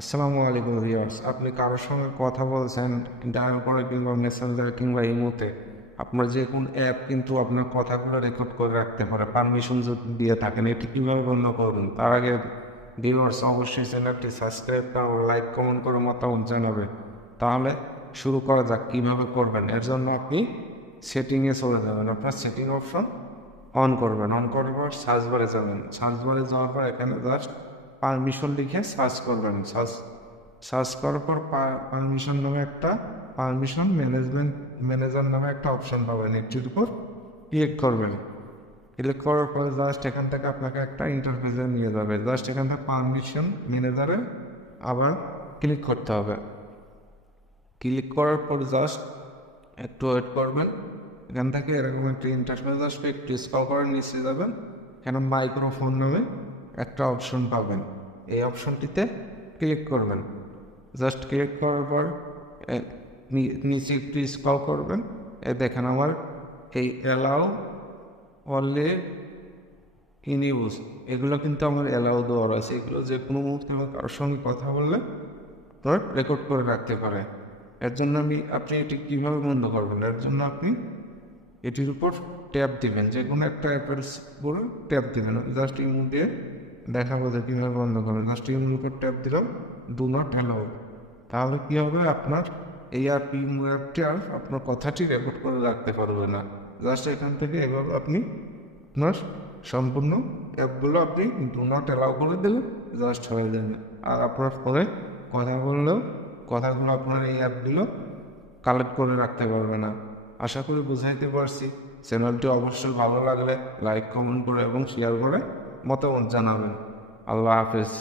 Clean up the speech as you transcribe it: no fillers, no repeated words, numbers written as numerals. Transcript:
আসসালামু আলাইকুম ভিউয়ার্স, আপনি কারোর সঙ্গে কথা বলছেন ডায়াল করে কিংবা মেসেঞ্জার কিংবা ইমোতে। আপনার যে কোন অ্যাপ কিন্তু আপনার কথাগুলো রেকর্ড করে রাখতে পারে, পারমিশন যদি দিয়ে থাকেন। এটি কীভাবে বন্ধ করবেন? তার আগে ভিউয়ার্স অবশ্যই চ্যানেলটি সাবস্ক্রাইব করুন, লাইক কমেন্ট করে মতামত জানাবে। তাহলে শুরু করা যাক কীভাবে করবেন। এর জন্য আপনি সেটিংয়ে চলে যাবেন, আপনার সেটিং অপশন অন করবেন। অন করার পর সার্চ বারে যাবেন। সার্চ বারে যাওয়ার পর এখানে জাস্ট পারমিশন লিখে সার্চ করবেন। সার্চ করার পর পারমিশন নামে একটা পারমিশন ম্যানেজার নামে একটা অপশন পাবেন। এটির উপর ক্লিক করবেন। ক্লিক করার পরে জাস্ট এখান থেকে আপনাকে একটা ইন্টারফেসে নিয়ে যাবে। জাস্ট এখান থেকে পারমিশন ম্যানেজারে আবার ক্লিক করতে হবে। ক্লিক করার পর জাস্ট একটু ওয়েট করবেন। এখান থেকে এরকম একটা ইন্টারফেস আসবে, একটু স্ক্রল করে নিচে যাবেন। এখানে মাইক্রোফোন নামে একটা অপশন পাবেন, এই অপশনটিতে ক্লিক করবেন। জাস্ট ক্লিক করার পর নিচে একটু স্ক্রল করবেন। দেখেন আমার এই অ্যালাউ অনলি ইন ইউজ, এগুলো কিন্তু আমার অ্যালাউ দেওয়া আছে। এগুলো যে কোনো মুহূর্তে কারোর সঙ্গে কথা বললে তোর রেকর্ড করে রাখতে পারে। এর জন্য আপনি এটি কীভাবে বন্ধ করবেন? এর জন্য আপনি এটির উপর ট্যাপ দিবেন, যে কোনো একটা অ্যাপের উপরে ট্যাপ দিবেন। জাস্ট ইমো দিয়ে দেখাবো যে কীভাবে বন্ধ করবেন। জাস্ট ইমোর উপর ট্যাপ দিলাম, ডু নট অ্যালাউ। তাহলে কী হবে, আপনার এই ইমো অ্যাপটি আর আপনার কথাটি রেকর্ড করে রাখতে পারবে না। জাস্ট এখান থেকে এভাবে আপনি আপনার সম্পূর্ণ অ্যাপগুলো আপনি ডু নট অ্যালাউ করে দিলে জাস্ট হয়ে যাবে। আর আপনার ফোনে কথা বললেও কথাগুলো আপনার এই অ্যাপগুলো কালেক্ট করে রাখতে পারবে না। আশা করি বুঝাইতে পারছি। চ্যানেলটি অবশ্যই ভালো লাগলে লাইক কমেন্ট করে এবং শেয়ার করে মতামত জানাবেন। আল্লাহ হাফেজ।